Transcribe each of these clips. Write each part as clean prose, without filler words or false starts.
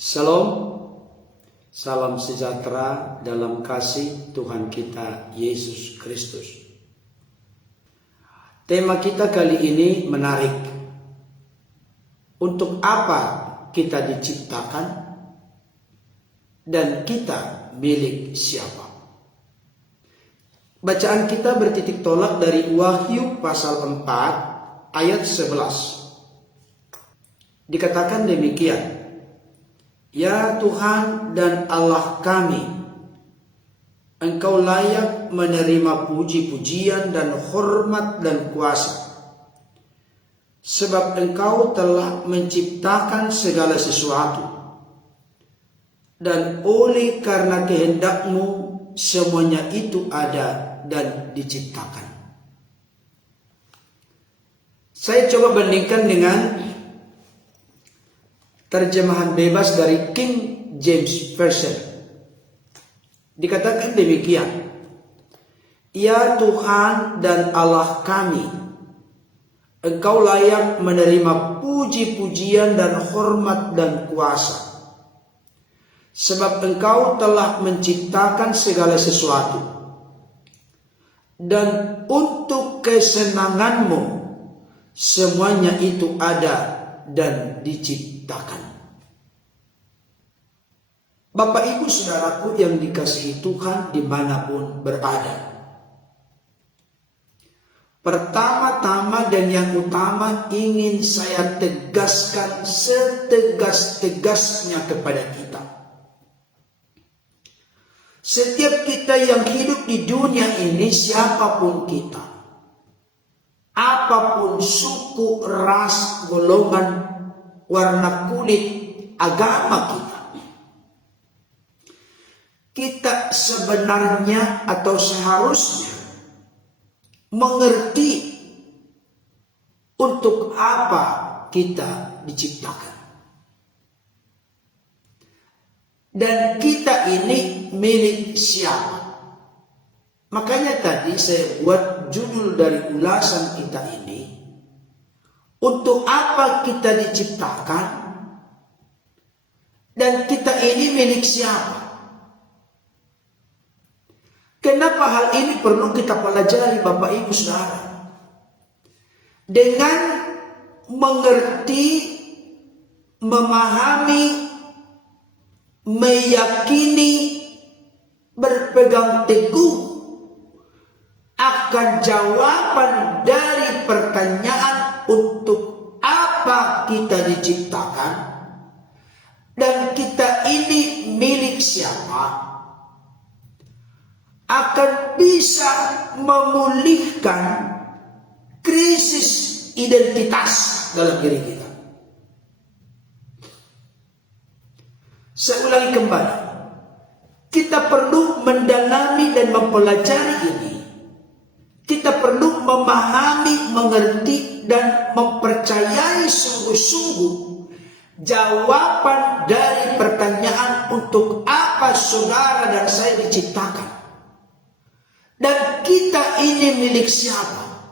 Shalom, salam sejahtera dalam kasih Tuhan kita Yesus Kristus. Tema kita kali ini menarik. Untuk apa kita diciptakan dan kita milik siapa? Bacaan kita bertitik tolak dari Wahyu pasal 4 ayat 11. Dikatakan demikian. Ya Tuhan dan Allah kami, Engkau layak menerima puji-pujian dan hormat dan kuasa, sebab Engkau telah menciptakan segala sesuatu, dan oleh karena kehendak-Mu semuanya itu ada dan diciptakan. Saya coba bandingkan dengan terjemahan bebas dari King James Version. Dikatakan demikian. Ya Tuhan dan Allah kami, Engkau layak menerima puji-pujian dan hormat dan kuasa, sebab Engkau telah menciptakan segala sesuatu, dan untuk kesenangan-Mu semuanya itu ada dan diciptakan. Bapak Ibu Saudaraku yang dikasihi Tuhan dimanapun berada, pertama-tama dan yang utama ingin saya tegaskan setegas-tegasnya kepada kita. Setiap kita yang hidup di dunia ini, siapapun kita, apapun suku, ras, golongan, warna kulit, agama kita sebenarnya atau seharusnya mengerti untuk apa kita diciptakan. Dan kita ini milik siapa? Makanya tadi saya buat judul dari ulasan kita ini, untuk apa kita diciptakan dan kita ini milik siapa? Kenapa hal ini perlu kita pelajari Bapak Ibu Saudara? Dengan mengerti, memahami, meyakini, berpegang teguh akan jawaban dari pertanyaan untuk apa kita diciptakan dan kita ini milik siapa, akan bisa memulihkan krisis identitas dalam diri kita. Saya ulangi kembali. Kita perlu mendalami dan mempelajari ini. Kita perlu memahami, mengerti, dan mempercayai sungguh-sungguh jawaban dari pertanyaan untuk apa saudara dan saya diciptakan. Dan kita ini milik siapa?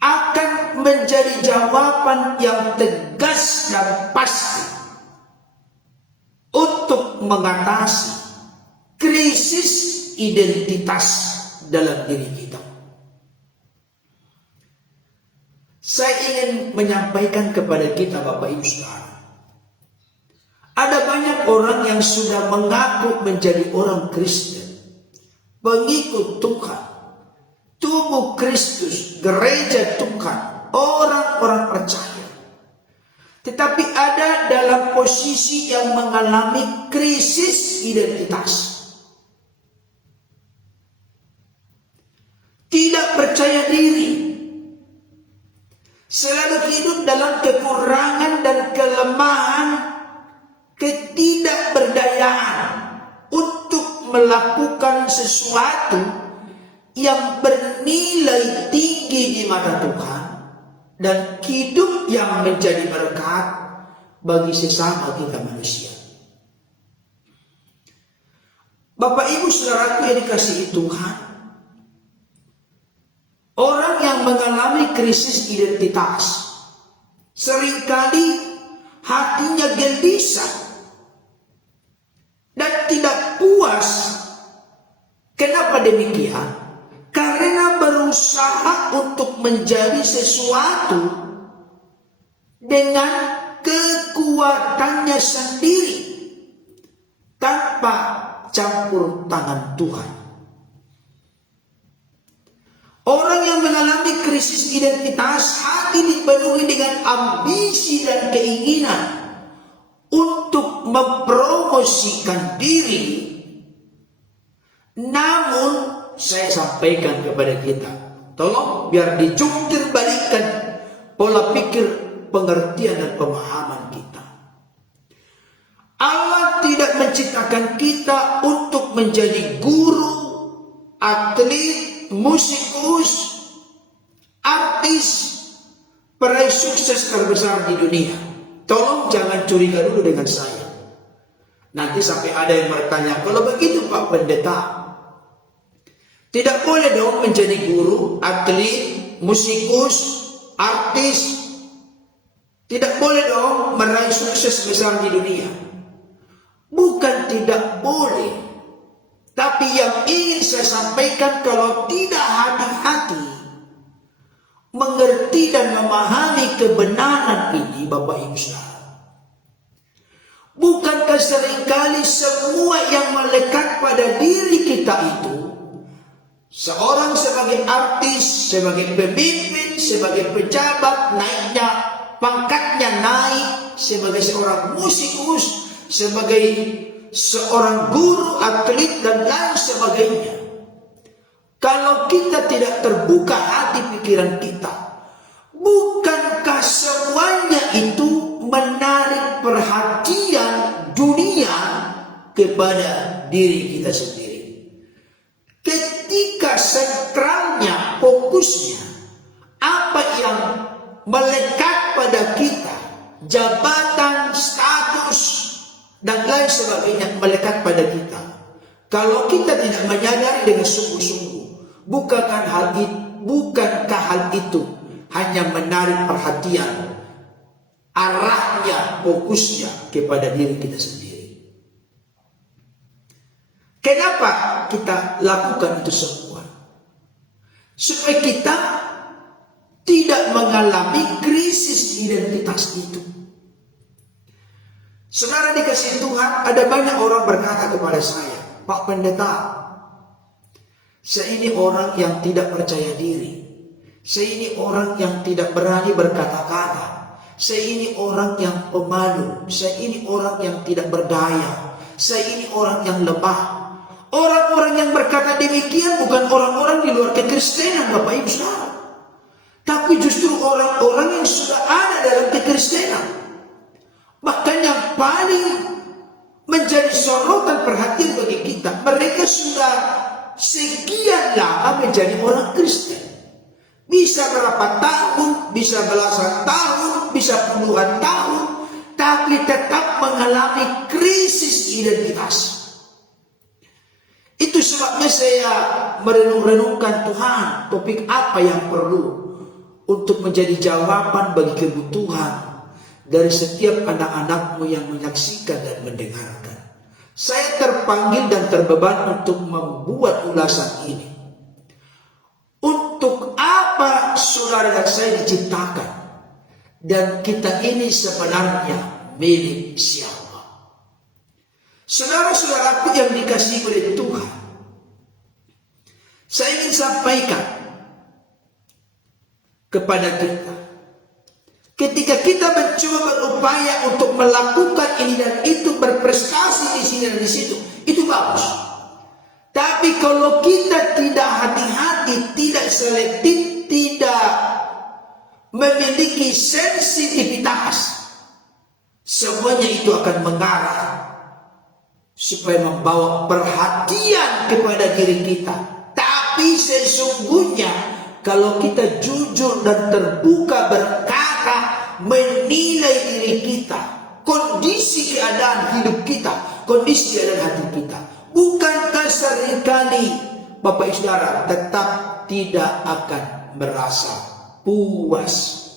Akan menjadi jawaban yang tegas dan pasti untuk mengatasi krisis identitas dalam diri kita. Saya ingin menyampaikan kepada kita Bapak Ibu Saudara, ada banyak orang yang sudah mengaku menjadi orang Kristen, pengikut Tuhan, tubuh Kristus, gereja Tuhan, orang-orang percaya. Tetapi ada dalam posisi yang mengalami krisis identitas. Tidak percaya diri. Selalu hidup dalam kekurangan dan kelemahan, ketidakberdayaan untuk melakukan sesuatu yang bernilai tinggi di mata Tuhan dan hidup yang menjadi berkat bagi sesama kita manusia. Bapak Ibu Saudaraku yang dikasihi Tuhan, orang yang mengalami krisis identitas seringkali hatinya gelisah demikian? Karena berusaha untuk menjadi sesuatu dengan kekuatannya sendiri tanpa campur tangan Tuhan. Orang yang mengalami krisis identitas, hati dipenuhi dengan ambisi dan keinginan untuk mempromosikan diri. Namun saya sampaikan kepada kita, tolong biar dijungkir balikan pola pikir, pengertian dan pemahaman kita. Allah tidak menciptakan kita untuk menjadi guru, atlet, musikus, artis, peraih sukses terbesar di dunia. Tolong jangan curiga dulu dengan saya. Nanti sampai ada yang bertanya, kalau begitu Pak Pendeta, tidak boleh dong menjadi guru, atlet, musikus, artis. Tidak boleh dong meraih sukses besar di dunia. Bukan tidak boleh. Tapi yang ingin saya sampaikan, kalau tidak hati-hati mengerti dan memahami kebenaran ini, Bapak Ibu Saudara, bukankah seringkali semua yang melekat pada diri kita itu, seorang sebagai artis, sebagai pemimpin, sebagai pejabat, naiknya pangkatnya naik, sebagai seorang musikus, sebagai seorang guru, atlet, dan lain sebagainya. Kalau kita tidak terbuka hati pikiran kita, bukankah semuanya itu menarik perhatian dunia kepada diri kita sendiri? Ketika sentralnya, fokusnya, apa yang melekat pada kita, jabatan, status, dan lain sebagainya melekat pada kita. Kalau kita tidak menyadari dengan sungguh-sungguh, bukankah hal itu hanya menarik perhatian, arahnya, fokusnya kepada diri kita sendiri. Kenapa kita lakukan itu semua? Supaya kita tidak mengalami krisis identitas itu. Saudara dikasihi Tuhan, ada banyak orang berkata kepada saya, Pak Pendeta, saya ini orang yang tidak percaya diri. Saya ini orang yang tidak berani berkata-kata. Saya ini orang yang pemalu. Saya ini orang yang tidak berdaya. Saya ini orang yang lemah. Orang-orang yang berkata demikian bukan orang-orang di luar kekristenan, Bapak Ibu Saudara, tapi justru orang-orang yang sudah ada dalam kekristenan. Bahkan yang paling menjadi sorotan perhatian bagi kita, mereka sudah sekian lama menjadi orang Kristen. Bisa berapa tahun, bisa belasan tahun, bisa puluhan tahun, tapi tetap mengalami krisis identitas. Itu sebabnya saya merenung-renungkan, Tuhan, topik apa yang perlu untuk menjadi jawaban bagi kebutuhan dari setiap anak-anakmu yang menyaksikan dan mendengarkan. Saya terpanggil dan terbeban untuk membuat ulasan ini. Untuk apa saudara dan saya diciptakan? Dan kita ini sebenarnya milik siapa? Saudara-saudaraku yang dikasihi oleh Tuhan, saya ingin sampaikan kepada kita, ketika kita mencoba berupaya untuk melakukan ini dan itu, berprestasi di sini dan di situ, itu bagus. Tapi kalau kita tidak hati-hati, tidak selektif, tidak memiliki sensitivitas, semuanya itu akan mengarah supaya membawa perhatian kepada diri kita. Tapi sesungguhnya kalau kita jujur dan terbuka berkata, menilai diri kita, kondisi keadaan hidup kita, kondisi keadaan hati kita, bukankah seringkali Bapak Ibu Saudara tetap tidak akan merasa puas?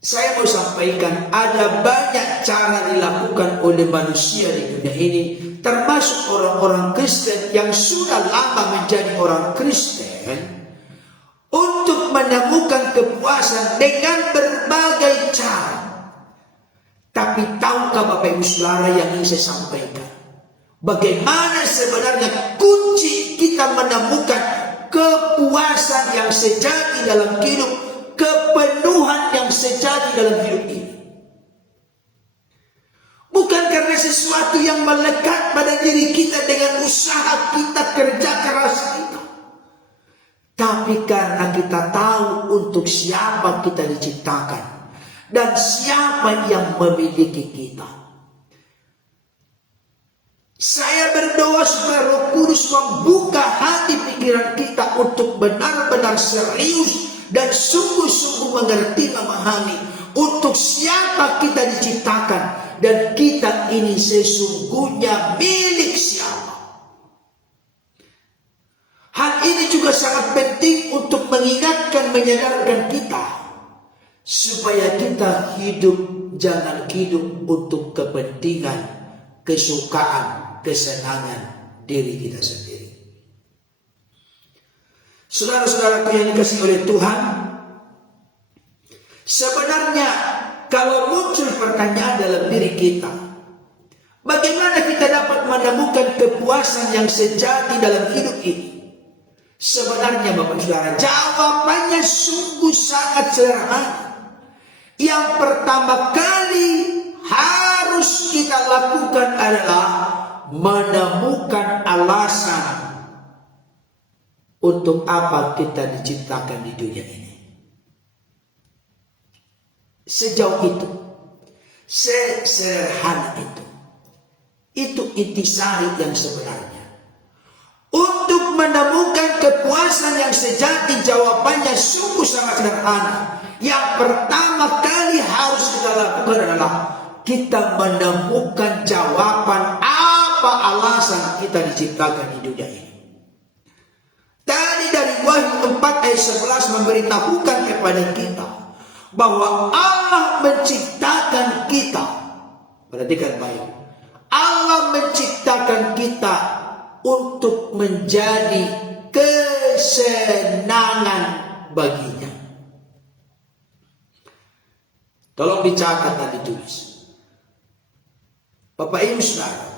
Saya mau sampaikan ada banyak cara dilakukan oleh manusia di dunia ini, termasuk orang-orang Kristen yang sudah lama menjadi orang Kristen, untuk menemukan kepuasan dengan berbagai cara. Tapi tahukah Bapak Ibu Saudara yang ingin saya sampaikan? Bagaimana sebenarnya kunci kita menemukan kepuasan yang sejati dalam hidup, kepenuhan yang sejati dalam hidup ini? Bukan karena sesuatu yang melekat pada diri kita dengan usaha kita, kerja keras kita, tapi karena kita tahu untuk siapa kita diciptakan dan siapa yang memiliki kita. Saya berdoa supaya Roh Kudus membuka hati pikiran kita untuk benar-benar serius dan sungguh-sungguh mengerti, memahami untuk siapa kita diciptakan dan kita ini sesungguhnya milik siapa. Hal ini juga sangat penting untuk mengingatkan, menyadarkan kita supaya kita hidup, jangan hidup untuk kepentingan, kesukaan, kesenangan diri kita sendiri. Saudara-saudaraku yang dikasihi oleh Tuhan, sebenarnya kalau muncul pertanyaan dalam diri kita, bagaimana kita dapat menemukan kepuasan yang sejati dalam hidup ini? Sebenarnya Bapak Saudara, jawabannya sungguh sangat sederhana. Yang pertama kali harus kita lakukan adalah menemukan alasan untuk apa kita diciptakan di dunia ini. Sejauh itu, sesederhana itu. Itu intisari yang sebenarnya. Untuk menemukan kepuasan yang sejati, jawabannya sungguh sangat sederhana. Yang pertama kali harus kita lakukan adalah kita menemukan jawaban apa alasan kita diciptakan di dunia ini. Tadi dari Wahyu 4 ayat 11 memberitahukan kepada kita bahwa Allah menciptakan kita. Perhatikan baik. Allah menciptakan kita untuk menjadi kesenangan baginya. Tolong dicatat dan ditulis. Bapak Ibu Saudara,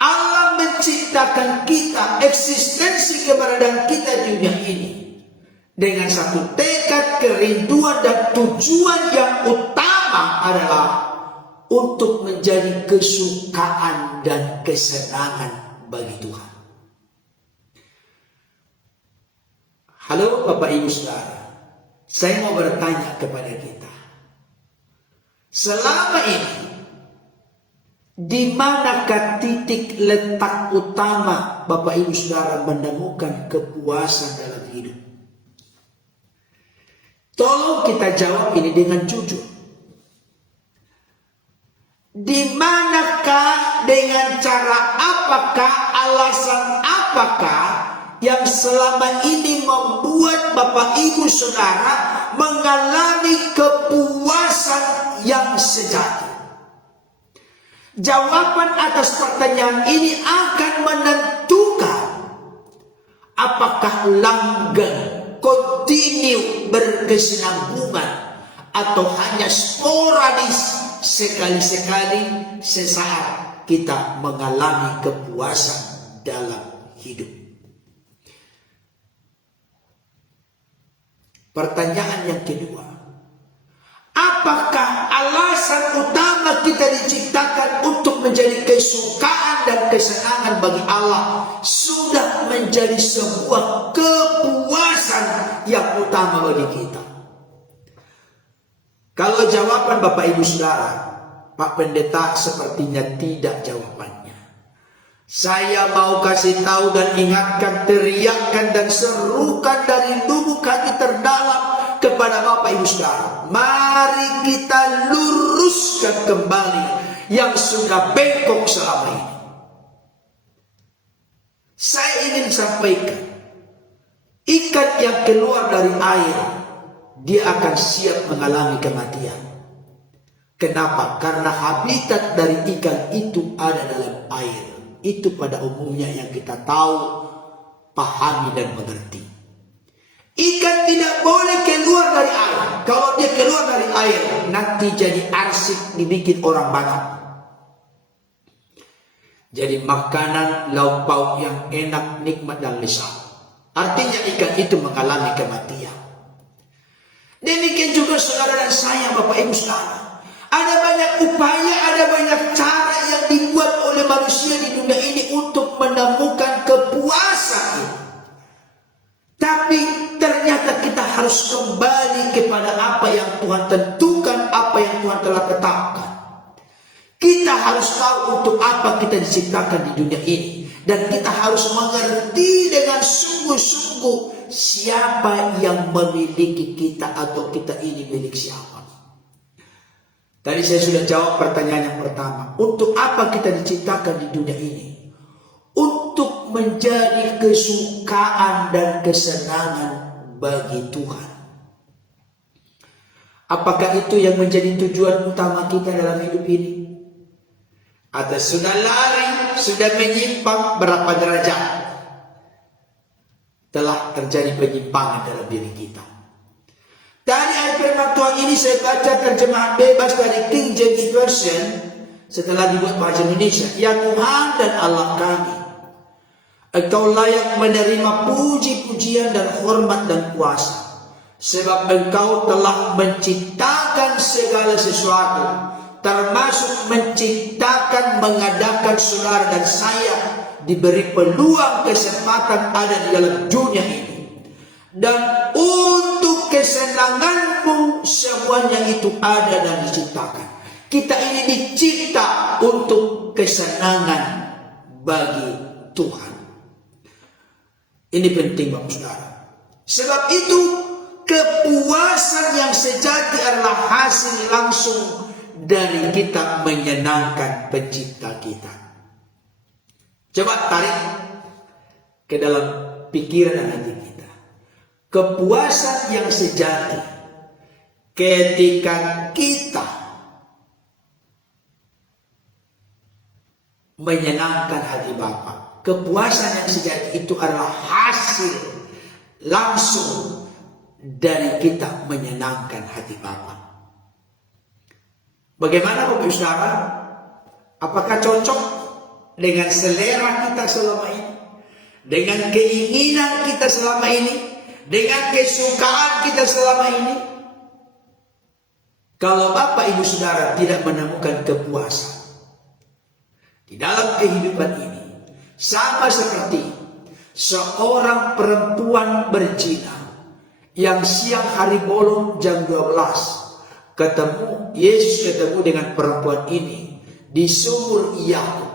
Allah menciptakan kita, eksistensi keberadaan kita di dunia ini dengan satu tekad, kerinduan dan tujuan yang utama adalah untuk menjadi kesukaan dan kesenangan bagi Tuhan. Halo Bapak Ibu Saudara, saya mau bertanya kepada kita. Selama ini, di manakah titik letak utama Bapak Ibu Saudara menemukan kepuasan dalam hidup? Tolong kita jawab ini dengan jujur. Di manakah, dengan cara apakah, alasan apakah yang selama ini membuat Bapak Ibu Saudara mengalami kepuasan yang sejati? Jawaban atas pertanyaan ini akan menentukan apakah langgeng, kontinu, berkesinambungan, atau hanya sporadis, sekali-sekali sesaat kita mengalami kepuasan dalam hidup. Pertanyaan yang kedua, apakah alasan utama kita diciptakan untuk menjadi kesukaan dan kesenangan bagi Allah sudah menjadi sebuah kepuasan yang utama bagi kita? Kalau jawaban Bapak Ibu Saudara, Pak Pendeta sepertinya tidak jawabannya. Saya mau kasih tahu dan ingatkan, teriakkan dan serukan dari lubuk hati terdalam kepada Bapak Ibu Saudara. Mari kita luruskan kembali yang sudah bengkok selama ini. Saya ingin sampaikan, ikan yang keluar dari air dia akan siap mengalami kematian. Kenapa? Karena habitat dari ikan itu ada dalam air. Itu pada umumnya yang kita tahu, pahami dan mengerti. Ikan tidak boleh keluar dari air. Kalau dia keluar dari air, nanti jadi arsik, dibikin orang banyak. Jadi makanan lauk pauk yang enak, nikmat dan lezat. Artinya ikan itu mengalami kematian. Demikian juga saudara dan saya, Bapak Ibu Saudara. Ada banyak upaya, ada banyak cara yang dibuat oleh manusia di dunia ini untuk menemukan kepuasan. Tapi ternyata kita harus kembali kepada apa yang Tuhan tentukan, apa yang Tuhan telah tetapkan. Kita harus tahu untuk apa kita diciptakan di dunia ini. Dan kita harus mengerti dengan sungguh-sungguh siapa yang memiliki kita atau kita ini milik siapa. Tadi saya sudah jawab pertanyaan yang pertama. Untuk apa kita diciptakan di dunia ini? Untuk menjadi kesukaan dan kesenangan bagi Tuhan. Apakah itu yang menjadi tujuan utama kita dalam hidup ini? Atau sudah lari, sudah menyimpang berapa derajat? Telah terjadi penyimpangan dalam diri kita. Dari ayat firman Tuhan ini saya baca terjemahan bebas dari King James Version setelah dibuat bahasa Indonesia. Ya Tuhan dan Allah kami, Engkau layak menerima puji-pujian dan hormat dan kuasa, sebab Engkau telah menciptakan segala sesuatu, termasuk menciptakan, mengadakan saudara dan saya diberi peluang kesempatan ada di dalam dunia ini. Dan untuk kesenanganmu semuanya itu ada dan diciptakan. Kita ini dicipta untuk kesenangan bagi Tuhan. Ini penting Bapak Saudara. Sebab itu kepuasan yang sejati adalah hasil langsung dari kita menyenangkan pencipta kita. Coba tarik ke dalam pikiran dan hati kita. Kepuasan yang sejati ketika kita menyenangkan hati Bapa. Kepuasan yang sejati itu adalah hasil langsung dari kita menyenangkan hati Bapa. Bagaimana Bapak Ibu Saudara? Apakah cocok dengan selera kita selama ini? Dengan keinginan kita selama ini? Dengan kesukaan kita selama ini? Kalau Bapak Ibu Saudara tidak menemukan kepuasan di dalam kehidupan ini, sama seperti seorang perempuan berzina yang siang hari bolong jam 12 Yesus ketemu dengan perempuan ini di sumur Yakub.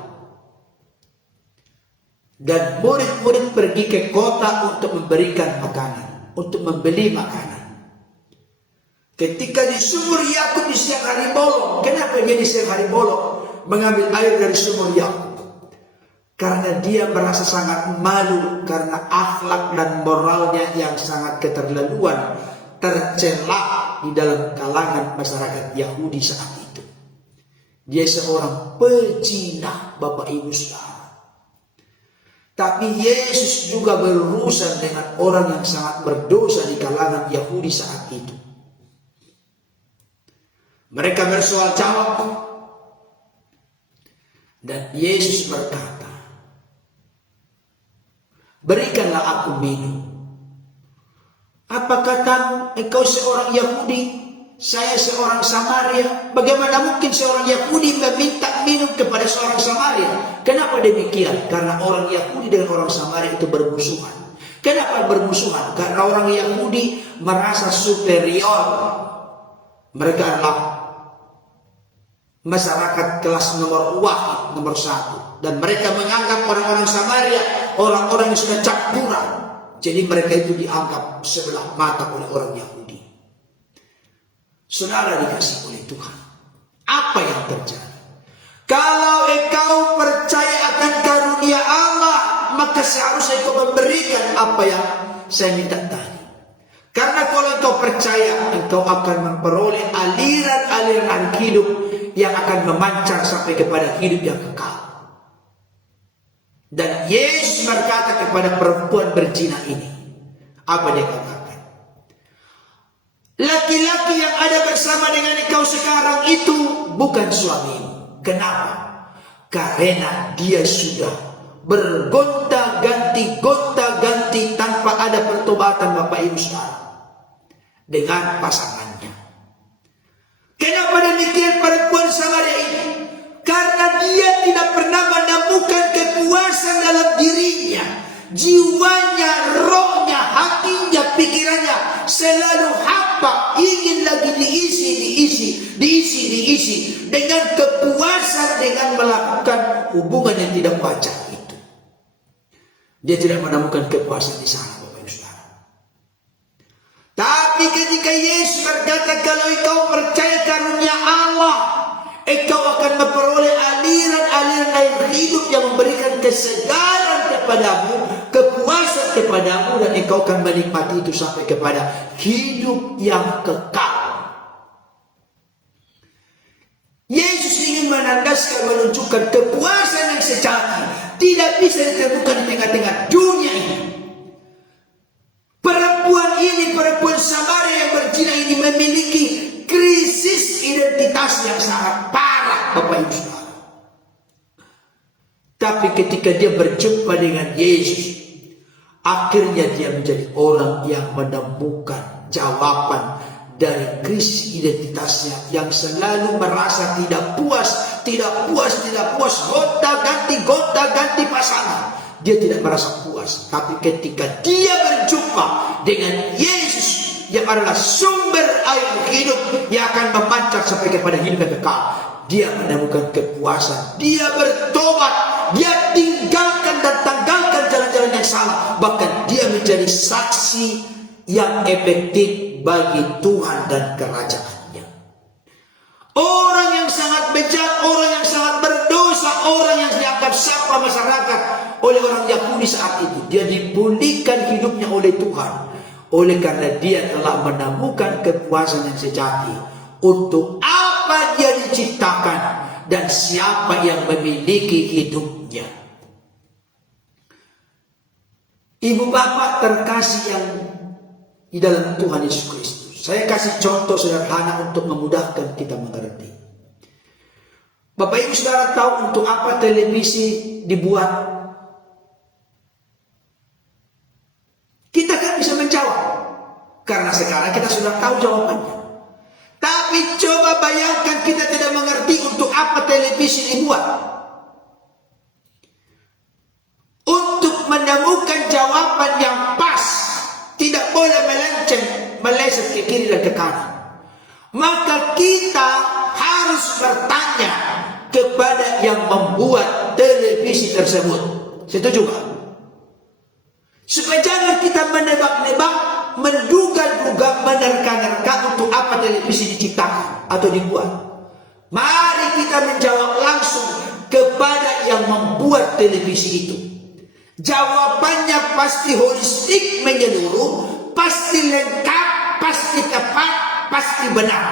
Dan murid-murid pergi ke kota untuk memberikan makanan, untuk membeli makanan. Ketika di sumur Yakub di siang hari bolong, kenapa dia di siang hari bolong mengambil air dari sumur Yakub? Karena dia merasa sangat malu karena akhlak dan moralnya yang sangat keterlaluan tercela di dalam kalangan masyarakat Yahudi saat itu. Dia seorang pezina, Bapak Ibu Saudara. Tapi Yesus juga berurusan dengan orang yang sangat berdosa di kalangan Yahudi saat itu. Mereka bersoal jawab. Dan Yesus berkata, berikanlah aku minum. Apa katamu, engkau seorang Yahudi, saya seorang Samaria? Bagaimana mungkin seorang Yahudi meminta minum kepada seorang Samaria? Kenapa demikian? Karena orang Yahudi dengan orang Samaria itu bermusuhan. Kenapa bermusuhan? Karena orang Yahudi merasa superior. Mereka adalah masyarakat kelas nomor wahid, nomor 1. Dan mereka menganggap orang-orang Samaria orang-orang yang sudah cap murah. Jadi mereka itu dianggap sebelah mata oleh orang Yahudi. Saudara dikasih oleh Tuhan, apa yang terjadi? Kalau engkau percaya akan karunia Allah, maka seharusnya engkau memberikan apa yang saya minta tadi. Karena kalau engkau percaya, engkau akan memperoleh aliran-aliran hidup yang akan memancar sampai kepada hidup yang kekal. Dan Yesus berkata kepada perempuan berzina ini, apa dia katakan? Laki-laki yang ada bersama dengan engkau sekarang itu bukan suamimu. Kenapa? Karena dia sudah bergonta-ganti tanpa ada pertobatan Bapak Ibu Saudara dengan pasangannya. Kenapa demikian perempuan Samaria ini? Karena dia tidak pernah menemukan kepuasan dalam dirinya, jiwanya, rohnya, hatinya, pikirannya selalu hampa, ingin lagi diisi dengan kepuasan dengan melakukan hubungan yang tidak wajar itu. Dia tidak menemukan kepuasan di sana, Bapak Ibu Saudara. Tapi ketika Yesus berkata, kalau engkau percaya karunia Allah, engkau akan memperoleh aliran-aliran air hidup yang memberikan kesegaran kepadamu, kepuasan kepadamu, dan engkau akan menikmati itu sampai kepada hidup yang kekal. Yesus ingin menandaskan, menunjukkan kepuasan yang sejati tidak bisa ditemukan di tengah-tengah dunia ini. Perempuan Samaria yang berzina ini memiliki krisis identitas yang sangat parah, Bapak Ibu Saudara. Tapi ketika dia berjumpa dengan Yesus, akhirnya dia menjadi orang yang menemukan jawaban dari krisis identitasnya yang selalu merasa tidak puas, gonta-ganti pasangan. Dia tidak merasa puas. Tapi ketika dia berjumpa dengan Yesus yang adalah sumber air hidup yang akan memancar sampai kepada hidup yang kekal, dia menemukan kepuasan. Dia bertobat, dia tinggalkan dan tanggalkan jalan-jalan yang salah. Bahkan dia menjadi saksi yang efektif bagi Tuhan dan kerajaannya. Orang yang sangat bejat, orang yang sangat berdosa, orang yang dianggap sampah masyarakat oleh orang Yahudi saat itu, dia dipulihkan hidupnya oleh Tuhan. Oleh karena dia telah menemukan kepuasan yang sejati. Untuk apa dia diciptakan dan siapa yang memiliki hidupnya. Ibu bapak terkasih yang di dalam Tuhan Yesus Kristus, saya kasih contoh sederhana untuk memudahkan kita mengerti. Bapak Ibu Saudara tahu untuk apa televisi dibuat? Kita kan bisa menjawab, karena sekarang kita sudah tahu jawabannya. Tapi coba bayangkan kita tidak mengerti untuk apa televisi dibuat. Untuk menemukan jawaban yang pas, tidak boleh meleset ke kiri dan ke kanan. Maka kita harus bertanya kepada yang membuat televisi tersebut. Setuju gak? Supaya jangan kita menebak-nebak, menduga-duga, menerka-nerka untuk apa televisi diciptakan atau dibuat. Mari kita menjawab langsung kepada yang membuat televisi itu. Jawabannya pasti holistik, menyeluruh, pasti lengkap, pasti tepat, pasti benar.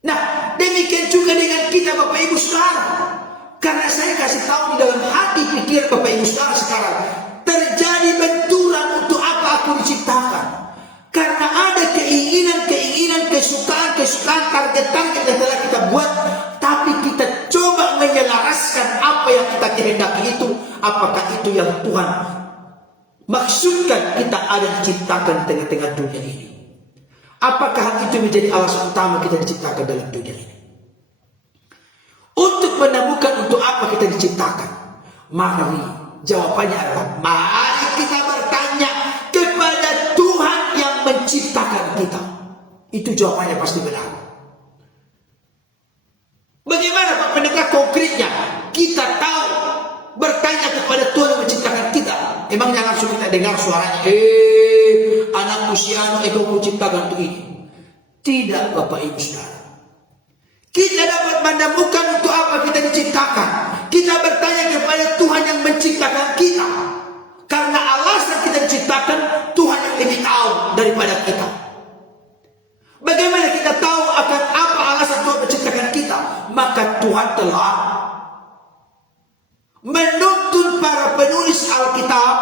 Nah, demikian juga dengan kita Bapak Ibu Saudara. Karena saya kasih tahu di dalam hati pikiran Bapak Ibu Saudara sekarang terjadi benturan untuk apa aku diciptakan. Karena ada keinginan, kesukaan, target-target yang telah kita buat. Tapi kita coba menyelaraskan apa yang kita kehendaki itu. Apakah itu yang Tuhan maksudkan kita ada diciptakan di tengah-tengah dunia ini? Apakah itu menjadi alasan utama kita diciptakan dalam dunia ini? Untuk menemukan untuk apa kita diciptakan, mari jawabannya adalah mari kita bertanya kepada Tuhan yang menciptakan kita. Itu jawabannya pasti benar. Bagaimana Pak Pendeta konkretnya? Kita tahu bertanya kepada Tuhan yang menciptakan kita. Emangnya langsung kita dengar suaranya, anakku si anu, engkau menciptakan untuk ini. Tidak Bapak Ibu Saudara. Kita dapat menemukan untuk apa kita diciptakan. Kita bertanya kepada Tuhan yang menciptakan kita. Karena alasan kita diciptakan, Tuhan yang lebih tahu daripada kita. Bagaimana kita tahu akan apa alasan Tuhan menciptakan kita? Maka Tuhan telah menuntun para penulis Alkitab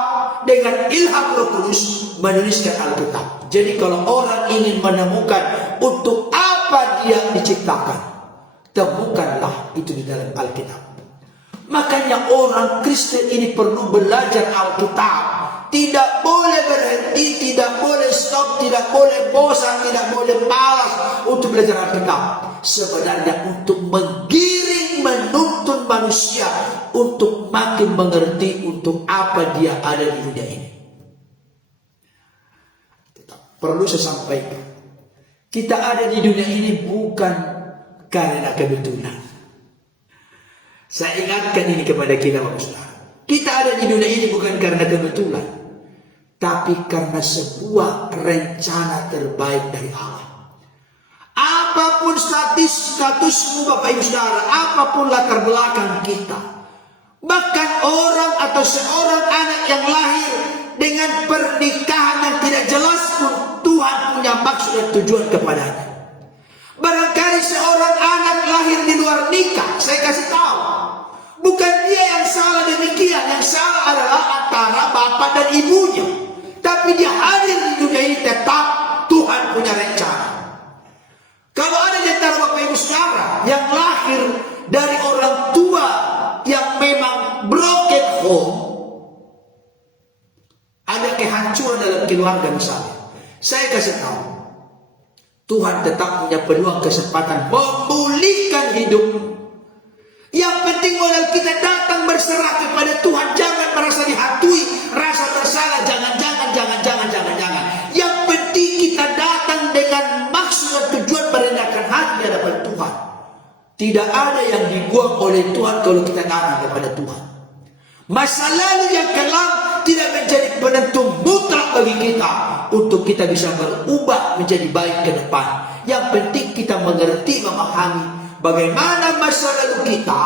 dengan ilham Roh Kudus menuliskan Alkitab. Jadi kalau orang ingin menemukan untuk apa dia diciptakan, temukanlah itu di dalam Alkitab. Makanya orang Kristen ini perlu belajar Alkitab. Tidak boleh berhenti, tidak boleh stop, tidak boleh bosan, tidak boleh malas untuk belajar Alkitab. Sebenarnya untuk menggiring, menuntun manusia untuk makin mengerti untuk apa dia ada di dunia ini. Perlu saya sampaikan, kita ada di dunia ini bukan karena kebetulan. Saya ingatkan ini kepada kita, Bapak Saudara. Kita ada di dunia ini bukan karena kebetulan, tapi karena sebuah rencana terbaik dari Allah. Apapun statusmu Bapak Ibu Saudara, apapun latar belakang kita, bahkan orang atau seorang anak yang lahir dengan pernikahan yang tidak jelas pun, Tuhan punya maksud dan tujuan kepadanya. Barangkali seorang anak lahir di luar nikah, saya kasih tahu, bukan dia yang salah demikian. Yang salah adalah antara bapak dan ibunya. Tapi dia hadir di dunia ini tetap Tuhan punya rencana. Kalau ada di antara Bapak Ibu Saudara yang lahir dari orang tua yang memang broken home, ada kehancuran dalam keluarga misalnya, saya kasih tahu, Tuhan tetap punya peluang kesempatan memulihkan hidup. Yang penting modal kita datang berserah kepada Tuhan. Jangan merasa dihantui rasa bersalah. Jangan. Yang penting kita datang dengan maksud dan tujuan merendahkan hati di hadapan Tuhan. Tidak ada yang dibuang oleh Tuhan kalau kita datang kepada Tuhan. Masa lalu yang kelam tidak menjadi penentu mutlak bagi kita untuk kita bisa berubah menjadi baik ke depan. Yang penting kita mengerti, memahami bagaimana masa lalu kita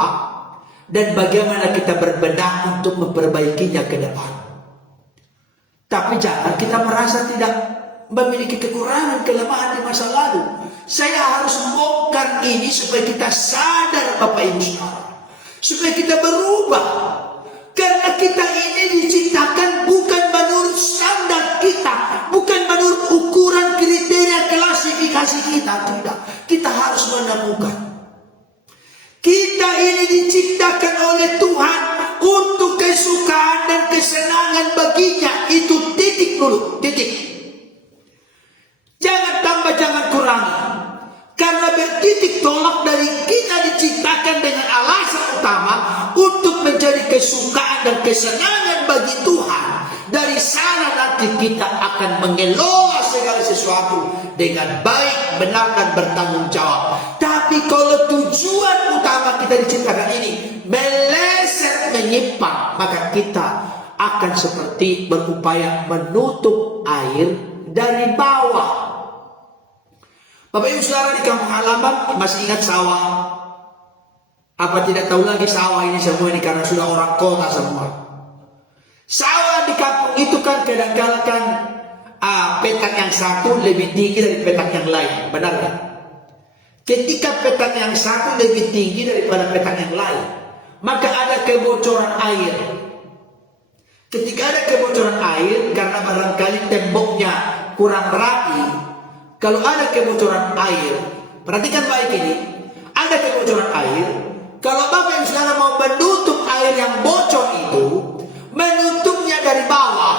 dan bagaimana kita berbenah untuk memperbaikinya ke depan. Tapi jangan kita merasa tidak memiliki kekurangan, kelemahan di masa lalu. Saya harus membongkar ini supaya kita sadar Bapak Ibu Saudara, supaya kita berubah. Karena kita ini diciptakan bukan menurut standar kita, bukan menurut ukuran kriteria klasifikasi kita. Tidak, kita harus menemukan kita ini diciptakan oleh Tuhan untuk kesukaan dan kesenangan baginya. Itu titik dulu, titik. Jangan tambah, jangan kurangi. Karena bertitik tolak dari kita diciptakan dengan alasan utama untuk menjadi kesukaan dan kesenangan bagi Tuhan. Dari sana nanti kita akan mengelola segala sesuatu dengan baik, benar, dan bertanggung jawab. Tapi kalau tujuan utama kita diciptakan ini meleset, menyimpang, maka kita akan seperti berupaya menutup air dari bawah. Bapak Ibu Saudara, di kampung halaman masih ingat sawah? Apa tidak tahu lagi sawah ini semua ini karena sudah orang kota semua. Sawah di kampung itu kan kadang-kadang kan petak yang satu lebih tinggi dari petak yang lain, benar kan? Ketika petak yang satu lebih tinggi daripada petak yang lain, maka ada kebocoran air. Ketika ada kebocoran air karena barangkali temboknya kurang rapi, kalau ada kebocoran air, perhatikan baik ini, ada kebocoran air. Kalau Bapak Ibu Saudara mau menutup air yang bocor itu, menutupnya dari bawah,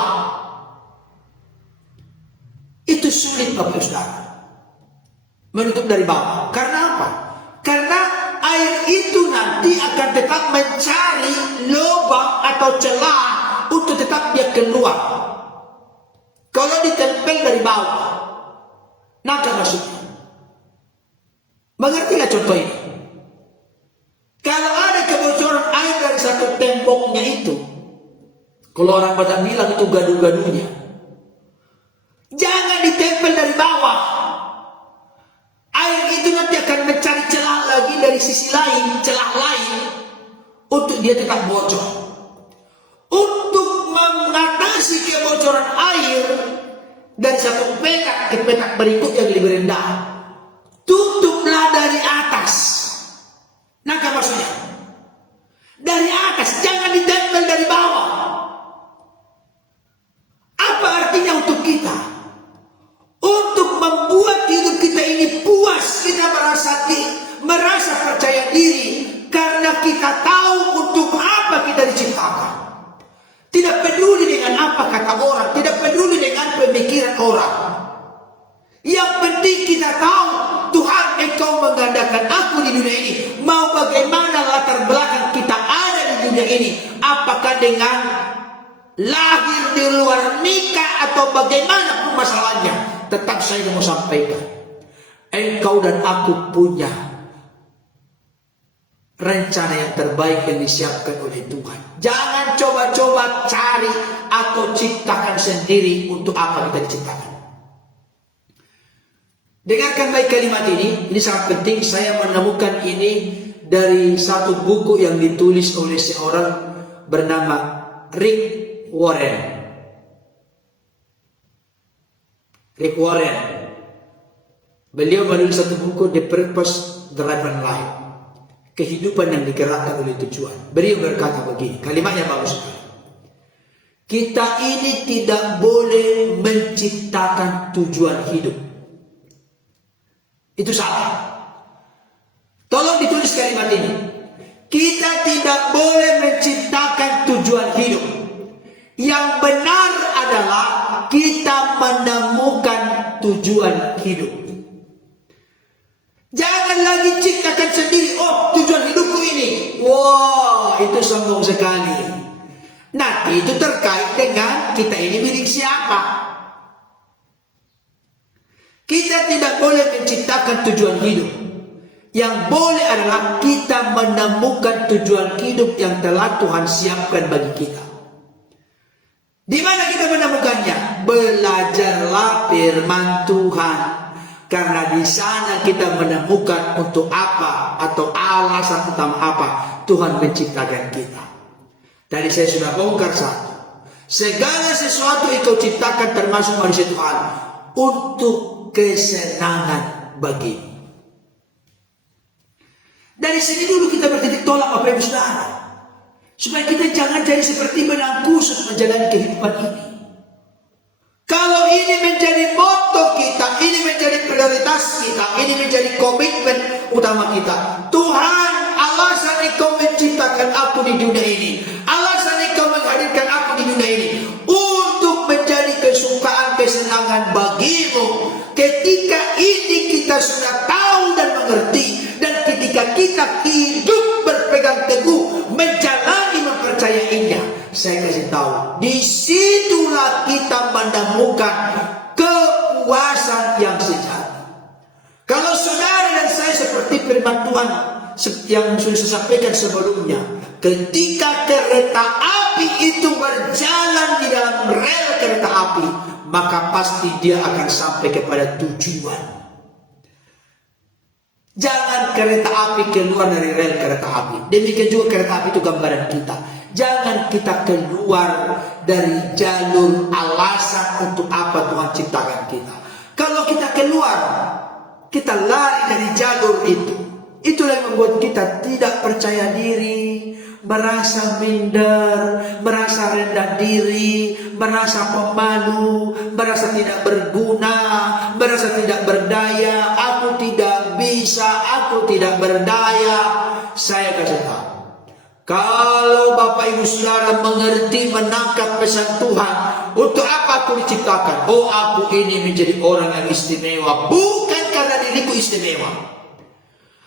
itu sulit Bapak Ibu Saudara. Menutup dari bawah. Karena apa? Karena air itu nanti akan tetap mencari lubang atau celah untuk tetap dia keluar. Kalau ditempel dari bawah, nangkap maksudnya. Mengerti nggak contoh ini? Kalau ada kebocoran air dari satu temboknya itu, kalau orang Batak bilang itu gaduh-gaduhnya, jangan ditempel dari bawah. Air itu nanti akan mencari celah lagi dari sisi lain, celah lain, untuk dia tetap bocor. Untuk mengatasi kebocoran air, dari satu petak ke petak berikut yang lebih rendah. Tutuplah dari atas. Nah, apa maksudnya? Dari atas, jangan ditempel dari bawah. Apa artinya untuk kita? Untuk membuat hidup kita ini puas, kita merasa percaya diri, karena kita tahu untuk apa kita diciptakan. Tidak peduli dengan apa kata orang, tidak peduli dengan pemikiran orang. Yang penting kita tahu, Tuhan, Engkau mengadakan aku di dunia ini. Mau bagaimana latar belakang kita ada di dunia ini, apakah dengan lahir di luar nikah atau bagaimana pun masalahnya, tetap saya mau sampaikan, Engkau dan aku punya rencana yang terbaik yang disiapkan oleh Tuhan. Jangan coba-coba cari atau ciptakan sendiri untuk apa kita diciptakan. Dengarkan baik kalimat ini sangat penting. Saya menemukan ini dari satu buku yang ditulis oleh seorang bernama Rick Warren. Rick Warren. Beliau menulis satu buku, The Purpose Driven Life. Kehidupan yang digerakkan oleh tujuan. Beliau berkata begini, kalimatnya bagus sekali. Kita ini tidak boleh menciptakan tujuan hidup. Itu salah. Tolong ditulis kalimat ini. Kita tidak boleh menciptakan tujuan hidup. Yang benar adalah kita menemukan tujuan hidup. Jangan lagi ciptakan sendiri. Oh, tujuan hidupku ini. Wah, itu sombong sekali. Nanti itu terkait dengan kita ini milik siapa. Kita tidak boleh menciptakan tujuan hidup. Yang boleh adalah kita menemukan tujuan hidup yang telah Tuhan siapkan bagi kita. Di mana kita menemukannya? Belajarlah firman Tuhan. Karena di sana kita menemukan untuk apa atau alasan utama apa Tuhan menciptakan kita. Tadi saya sudah bongkar satu. Segala sesuatu yang kau ciptakan termasuk manusia Tuhan untuk kesenangan bagimu. Dari sini dulu kita bertitik tolak Bapak Ibu Saudara. Supaya kita jangan jadi seperti benang kusut menjalani kehidupan ini. Kalau ini menjadi moto kita, ini menjadi prioritas kita, ini menjadi komitmen utama kita. Tuhan, alasan Engkau menciptakan aku di dunia ini, alasan Engkau menghadirkan aku di dunia ini, untuk menjadi kesukaan, kesenangan bagimu. Ketika ini kita sudah tahu dan mengerti, dan ketika kita hidup berpegang teguh, menjalani, mempercayainya, saya kasih tahu, disitulah kita menemukan kepuasan yang sejati. Kalau saudara dan saya seperti firman Tuhan yang sudah saya sampaikan sebelumnya, ketika kereta api itu berjalan di dalam rel kereta api, maka pasti dia akan sampai kepada tujuan. Jangan kereta api keluar dari rel kereta api. Demikian juga kereta api itu gambaran kita. Jangan kita keluar dari jalur alasan untuk apa Tuhan ciptakan kita. Kalau kita keluar, kita lari dari jalur itu. Itulah yang membuat kita tidak percaya diri, merasa minder, merasa rendah diri, merasa pemalu, merasa tidak berguna, merasa tidak berdaya. Aku tidak bisa, aku tidak berdaya. Saya kasih tahu, kalau Bapak Ibu Saudara mengerti, menangkap pesan Tuhan, untuk apa aku diciptakan? Oh, aku ini menjadi orang yang istimewa, bukan karena diriku istimewa.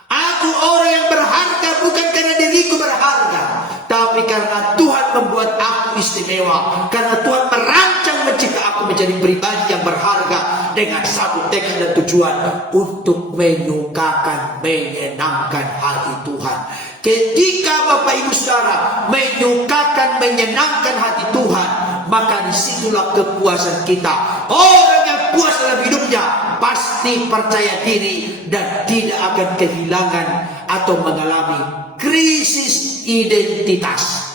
Aku orang yang berharga bukan karena diriku berharga, tapi karena Tuhan membuat aku istimewa. Karena Tuhan merancang mencipta aku menjadi pribadi yang berharga dengan satu tekad dan tujuan untuk menyukakan, menyenangkan hati Tuhan. Ketika Bapak Ibu Saudara menyukakan, menyenangkan hati Tuhan, maka disitulah kepuasan kita. Orang yang puas dalam hidupnya pasti percaya diri dan tidak akan kehilangan atau mengalami krisis identitas.